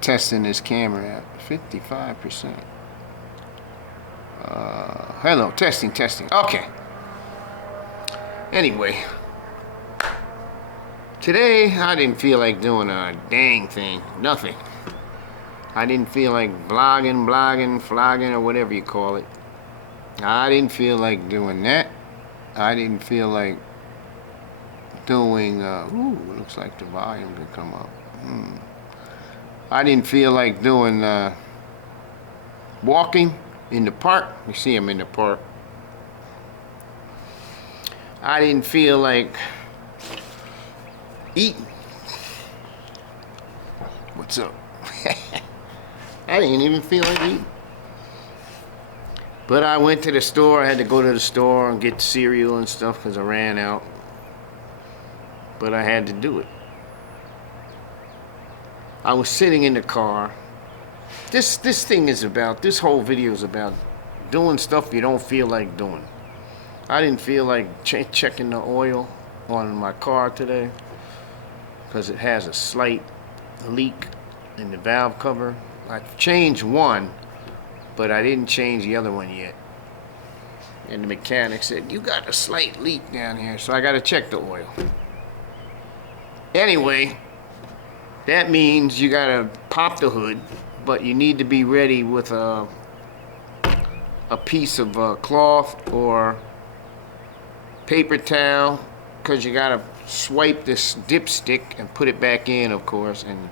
Testing this camera at 55%. Hello, testing. Okay. Anyway, today I didn't feel like doing a dang thing. Nothing. I didn't feel like blogging, flogging, or whatever you call it. I didn't feel like doing that. I didn't feel like doing, looks like the volume could come up. I didn't feel like doing walking in the park. You see I'm in the park. I didn't feel like eating. What's up? I didn't even feel like eating. But I went to the store. I had to go to the store and get cereal and stuff because I ran out. But I had to do it. I was sitting in the car. This whole video is about doing stuff you don't feel like doing. I didn't feel like checking the oil on my car today because it has a slight leak in the valve cover. I changed one, but I didn't change the other one yet. And the mechanic said, "You got a slight leak down here," so I got to check the oil. Anyway, that means you got to pop the hood, but you need to be ready with a piece of cloth or paper towel, because you got to swipe this dipstick and put it back in, of course, and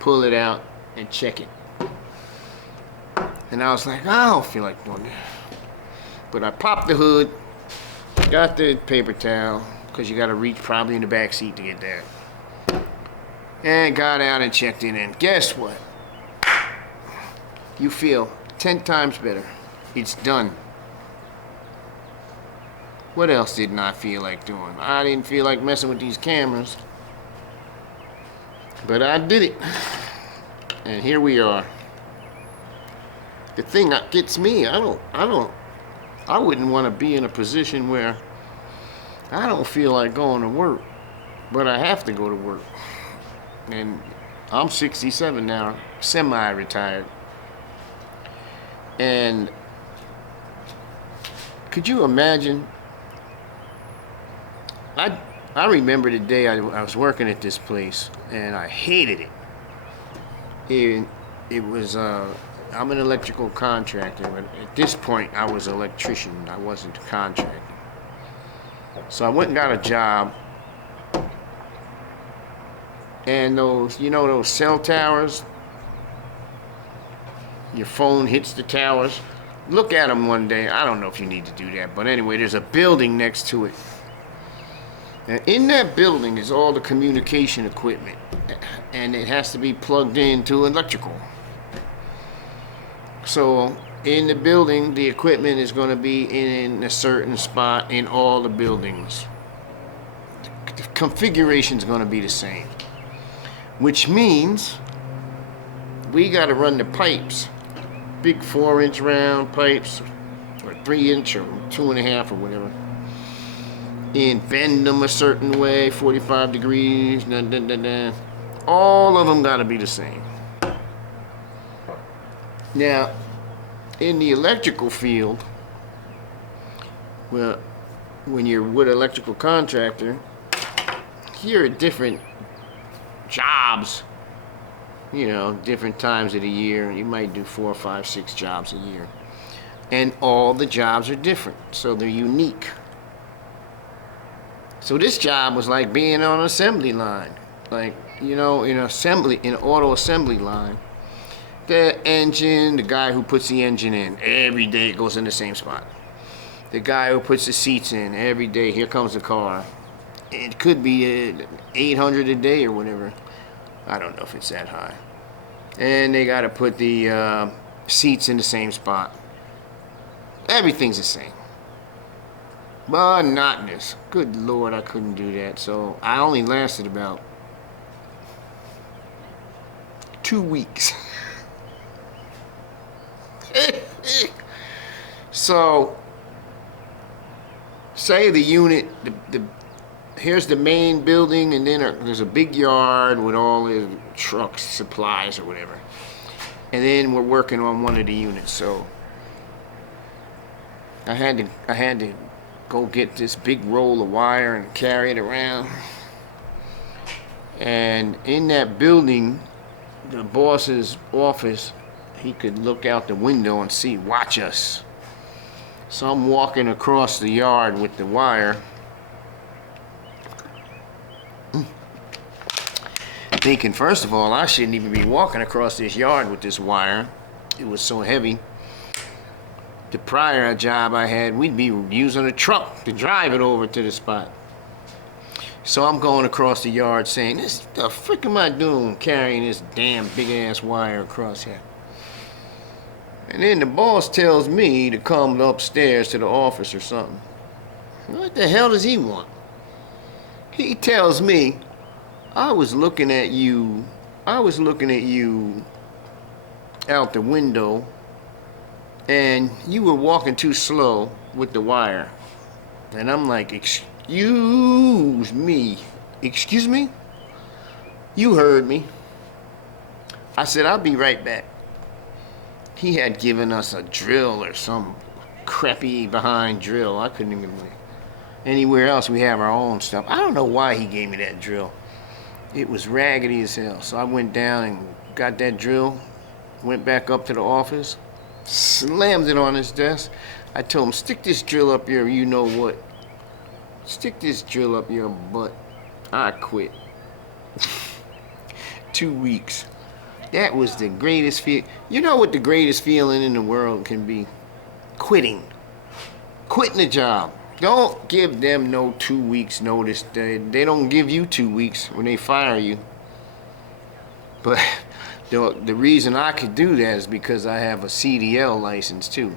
pull it out and check it. And I was like, I don't feel like doing that. But I popped the hood, got the paper towel, because you got to reach probably in the back seat to get that. And got out and checked it in. Guess what? You feel 10 times better. It's done. What else didn't I feel like doing? I didn't feel like messing with these cameras. But I did it. And here we are. The thing that gets me, I wouldn't want to be in a position where I don't feel like going to work, but I have to go to work. And I'm 67 now, semi-retired. And could you imagine? I remember the day I was working at this place, and I hated it. It was, I'm an electrical contractor, but at this point I was an electrician. I wasn't a contractor. So I went and got a job. And those cell towers, your phone hits the towers. Look at them one day. I don't know if you need to do that, but anyway, there's a building next to it. And in that building is all the communication equipment, and it has to be plugged into electrical. So in the building, the equipment is going to be in a certain spot in all the buildings. The configuration is going to be the same. Which means we got to run the pipes, big 4-inch round pipes, or 3-inch or 2.5 or whatever, and bend them a certain way, 45 degrees, all of them got to be the same. Now, in the electrical field, well, when you're with an electrical contractor, here are different jobs, different times of the year. You might do 4, 5, 6 jobs a year, and all the jobs are different, so they're unique. So this job was like being on an assembly line, like in an auto assembly line. The engine, the guy who puts the engine in, every day it goes in the same spot. The guy who puts the seats in, every day, here comes the car. It could be 800 a day or whatever. I don't know if it's that high. And they got to put the seats in the same spot. Everything's the same. Monotonous. Good Lord, I couldn't do that. So I only lasted about 2 weeks. So, say the unit, the here's the main building, and then there's a big yard with all the trucks, supplies, or whatever. And then we're working on one of the units. So I had to go get this big roll of wire and carry it around. And in that building, the boss's office, he could look out the window and see, watch us. So I'm walking across the yard with the wire, thinking, first of all, I shouldn't even be walking across this yard with this wire. It was so heavy. The prior job I had, we'd be using a truck to drive it over to the spot. So I'm going across the yard saying, "This, the frick am I doing carrying this damn big ass wire across here?" And then the boss tells me to come upstairs to the office or something. What the hell does he want? He tells me, I was looking at you out the window, and you were walking too slow with the wire. And I'm like, excuse me? Excuse me? You heard me. I said, I'll be right back. He had given us a drill or some crappy behind drill. I couldn't even believe. Anywhere else we have our own stuff. I don't know why he gave me that drill. It was raggedy as hell. So I went down and got that drill, went back up to the office, slammed it on his desk. I told him, stick this drill up your you know what. Stick this drill up your butt. I quit. 2 weeks. That was the greatest feel. You know what the greatest feeling in the world can be? Quitting. Quitting a job. Don't give them no 2 weeks notice. They don't give you 2 weeks when they fire you. But the reason I could do that is because I have a CDL license too.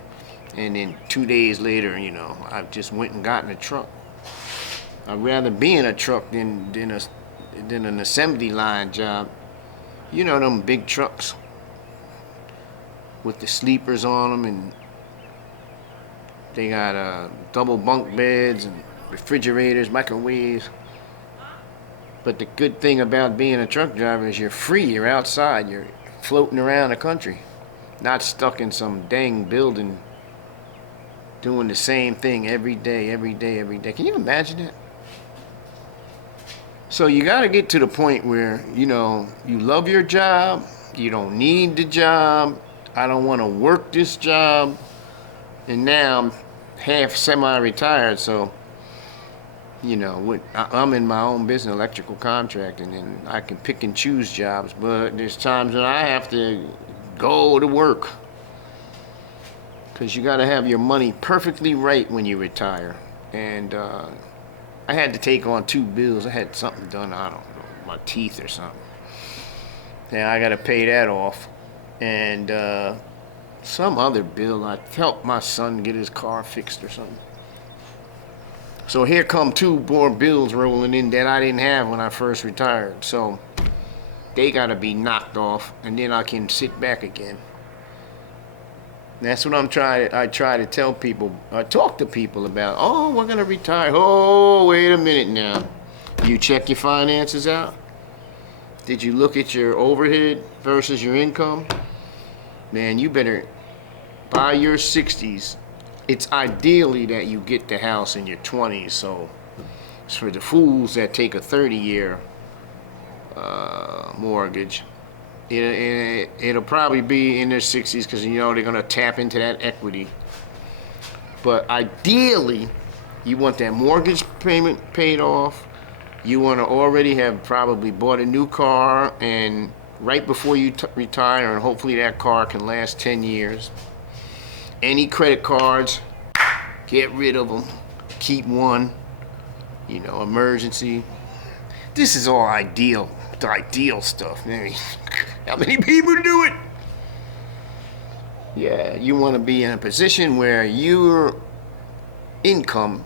And then 2 days later, you know, I just went and got in a truck. I'd rather be in a truck than an assembly line job. You know them big trucks with the sleepers on them, and they got double bunk beds and refrigerators, microwaves. But the good thing about being a truck driver is you're free, you're outside, you're floating around the country, not stuck in some dang building doing the same thing every day. Can you imagine that? So you got to get to the point where, you know, you love your job, you don't need the job, I don't want to work this job, and now I'm half semi-retired, so, you know, I'm in my own business, electrical contracting, and I can pick and choose jobs, but there's times when I have to go to work, because you got to have your money perfectly right when you retire. And I had to take on 2 bills. I had something done, I don't know, my teeth or something. Now I got to pay that off. And some other bill, I helped my son get his car fixed or something. So here come 2 more bills rolling in that I didn't have when I first retired. So they got to be knocked off, and then I can sit back again. That's what I try to tell people. I talk to people about, oh, we're going to retire. Oh, wait a minute now. You check your finances out? Did you look at your overhead versus your income? Man, you better, by your 60s, it's ideally that you get the house in your 20s. So it's for the fools that take a 30-year mortgage. It'll probably be in their 60s because, you know, they're going to tap into that equity. But ideally, you want that mortgage payment paid off. You want to already have probably bought a new car, and right before you retire, and hopefully that car can last 10 years. Any credit cards, get rid of them. Keep one. You know, emergency. This is all ideal. The ideal stuff. Man, how many people do it? Yeah, you want to be in a position where your income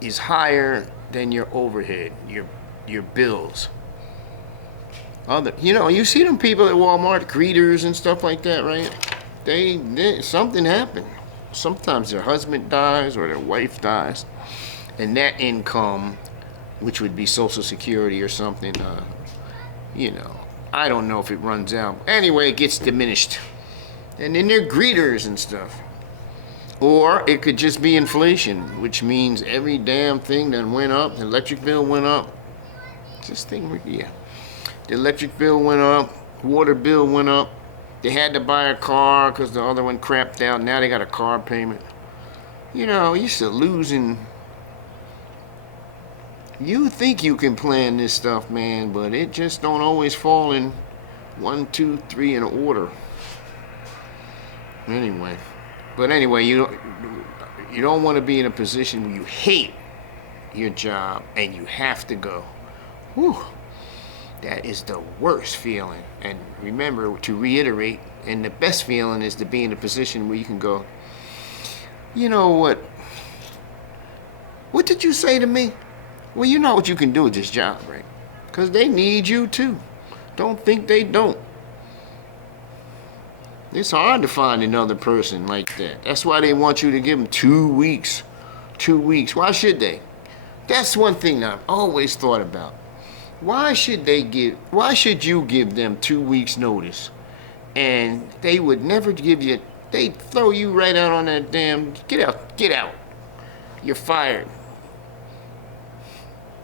is higher than your overhead, your bills. You know, you see them people at Walmart, greeters and stuff like that, right? They something happened. Sometimes their husband dies or their wife dies, And that income, which would be Social Security or something, you know, I don't know if it runs out. Anyway, it gets diminished. And then they're greeters and stuff. Or it could just be inflation, which means every damn thing that went up. The electric bill went up. This thing, yeah. The electric bill went up. Water bill went up. They had to buy a car because the other one crapped out. Now they got a car payment. You know, you're still losing. You think you can plan this stuff, man, but it just don't always fall in 1, 2, 3 in order. Anyway, you don't want to be in a position where you hate your job and you have to go. Whew, that is the worst feeling. And remember to reiterate, and the best feeling is to be in a position where you can go, you know what? What did you say to me? Well, you know what you can do with this job, right? Because they need you too. Don't think they don't. It's hard to find another person like that. That's why they want you to give them 2 weeks. 2 weeks. Why should they? That's one thing I've always thought about. Why should you give them 2 weeks notice? And they would never give you, they'd throw you right out on that damn, get out. You're fired.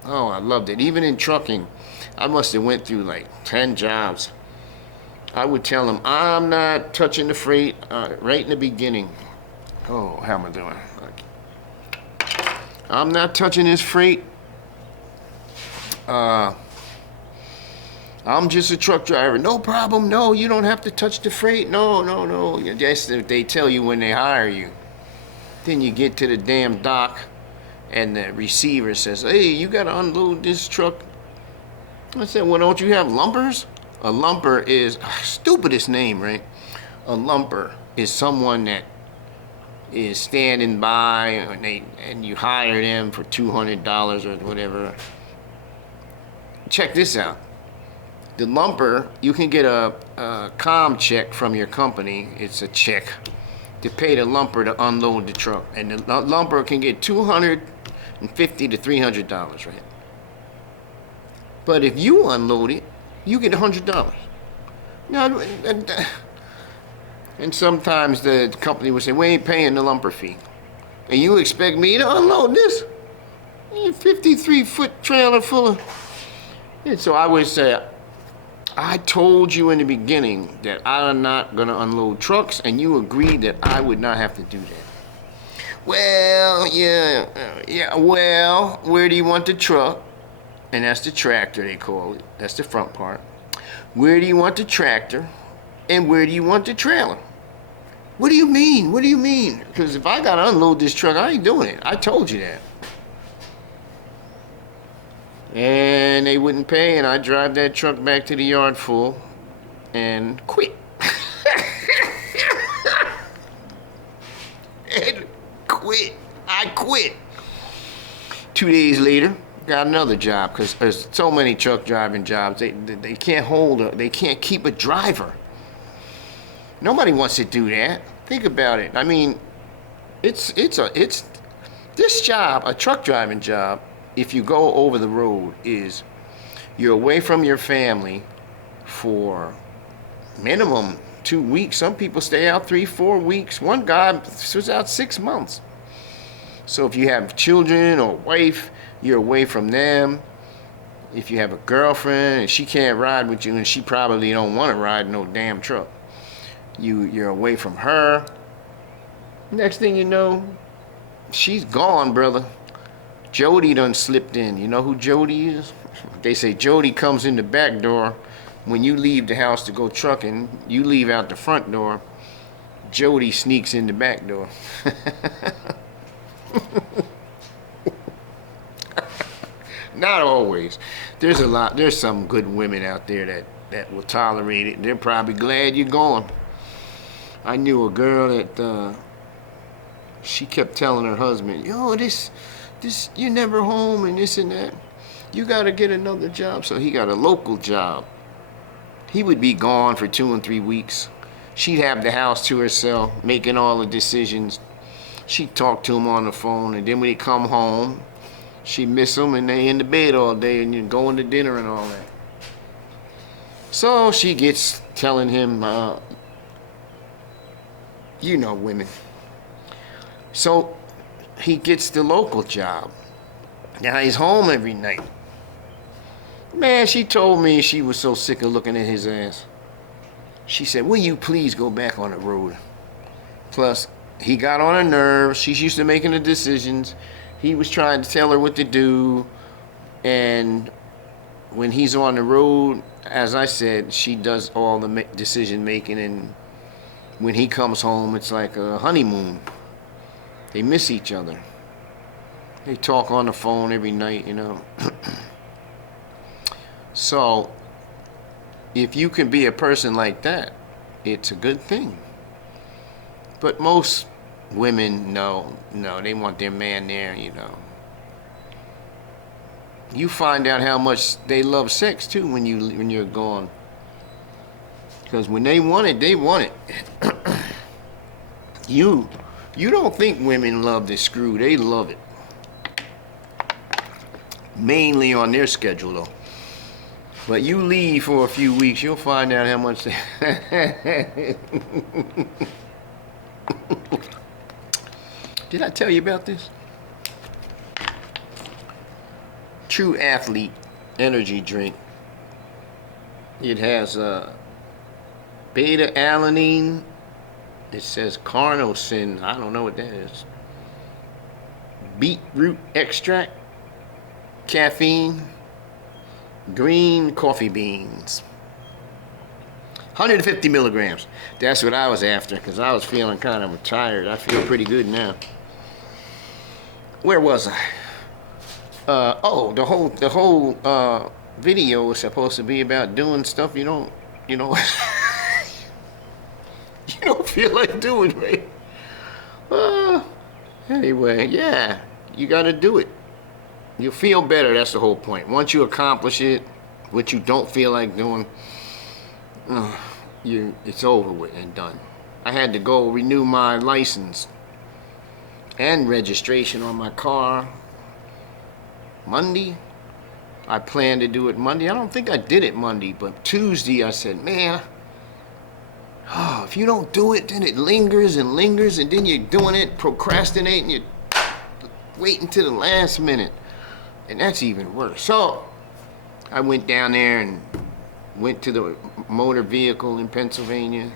Oh, I loved it. Even in trucking, I must have went through like 10 jobs. I would tell them, I'm not touching the freight right in the beginning. Oh, how am I doing? I'm not touching this freight. I'm just a truck driver. No problem. No, you don't have to touch the freight. No. That's what they tell you when they hire you. Then you get to the damn dock and the receiver says, hey, you got to unload this truck. I said, well, don't you have lumpers? A lumper is, stupidest name, right? A lumper is someone that is standing by and you hire them for $200 or whatever. Check this out. The lumper, you can get a com check from your company. It's a check to pay the lumper to unload the truck. And the lumper can get $250 to $300, right? But if you unload it, you get $100. Now, and sometimes the company will say, we ain't paying the lumper fee. And you expect me to unload this? 53-foot trailer full of... And so I would say, I told you in the beginning that I'm not going to unload trucks, and you agreed that I would not have to do that. Well, yeah, well, where do you want the truck? And that's the tractor, they call it. That's the front part. Where do you want the tractor? And where do you want the trailer? What do you mean? What do you mean? Because if I got to unload this truck, I ain't doing it. I told you that. And they wouldn't pay, and I drive that truck back to the yard full and quit. I quit. 2 days later, got another job because there's so many truck driving jobs. They can't keep a driver. Nobody wants to do that. Think about it. I mean, it's this job, a truck driving job. If you go over the road, is you're away from your family for minimum 2 weeks. Some people stay out 3-4 weeks. One guy was out 6 months. So if you have children or wife, you're away from them. If you have a girlfriend and she can't ride with you, and she probably don't want to ride no damn truck, you're away from her. Next thing you know, she's gone, brother. Jody done slipped in. You know who Jody is? They say Jody comes in the back door. When you leave the house to go trucking, you leave out the front door. Jody sneaks in the back door. Not always. There's some good women out there that will tolerate it. They're probably glad you're gone. I knew a girl that she kept telling her husband, yo, this you're never home and this and that. You gotta get another job. So he got a local job. He would be gone for 2 and 3 weeks. She'd have the house to herself, making all the decisions. She'd talk to him on the phone, and then when he come home, She miss them, and they in the bed all day, and you're going to dinner and all that. So she gets telling him, you know, women. So he gets the local job. Now he's home every night. Man, she told me she was so sick of looking at his ass. She said, will you please go back on the road? Plus, he got on her nerves. She's used to making the decisions. He was trying to tell her what to do. And when he's on the road, as I said, she does all the decision making. And when he comes home, it's like a honeymoon. They miss each other. They talk on the phone every night, you know. So, if you can be a person like that, it's a good thing. But most women, no, they want their man there, you know. You find out how much they love sex too when you're gone. Because when they want it, they want it. You don't think women love the screw, they love it. Mainly on their schedule though. But you leave for a few weeks, you'll find out how much they Did I tell you about this? True Athlete energy drink. It has beta alanine. It says carnosine. I don't know what that is. Beetroot extract, caffeine, green coffee beans. 150 milligrams. That's what I was after because I was feeling kind of tired. I feel pretty good now. Where was I? Oh, the whole video is supposed to be about doing stuff you don't you don't feel like doing, right? Anyway, yeah, you got to do it. You'll feel better. That's the whole point. Once you accomplish it, what you don't feel like doing, it's over with and done. I had to go renew my license and registration on my car Monday. I planned to do it Monday. I don't think I did it Monday, but Tuesday I said, man, if you don't do it, then it lingers and lingers, and then you're doing it, procrastinating, you're waiting to the last minute, and that's even worse. So I went down there and went to the motor vehicle in Pennsylvania.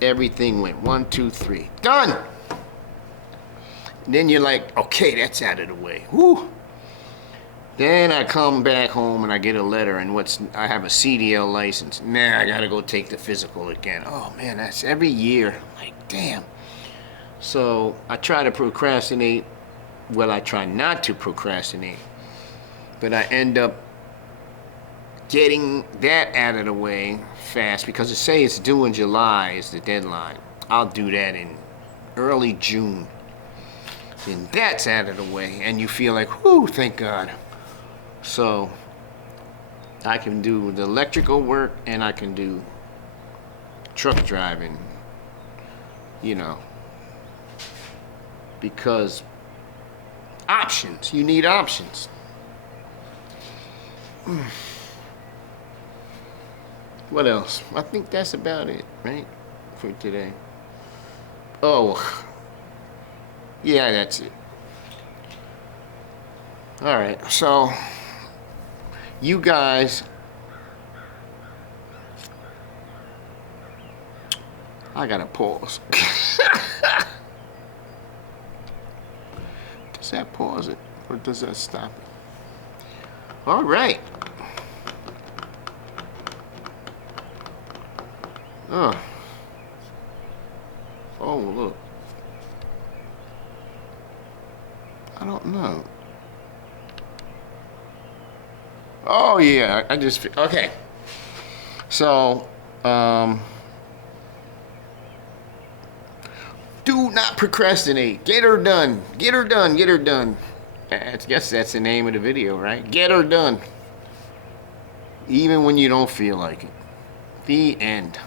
Everything went 1, 2, 3, done. Then you're like, okay, that's out of the way. Whew. Then I come back home and I get a letter, and I have a CDL license. Now I gotta go take the physical again. Oh man, that's every year. Like, damn. So I try to procrastinate. Well, I try not to procrastinate, but I end up getting that out of the way fast because it says it's due in July is the deadline. I'll do that in early June. Then that's out of the way, and you feel like, whoo, thank God. So I can do the electrical work and I can do truck driving, you know, because options, you need options. What else? I think that's about it, right, for today. Oh, yeah, that's it. All right, so you guys, I gotta pause. Does that pause it, or does that stop it? All right. Oh, look. I don't know. Oh yeah, I just okay. So, do not procrastinate. Get her done. Get her done. Get her done. I guess that's the name of the video, right? Get her done. Even when you don't feel like it. The end.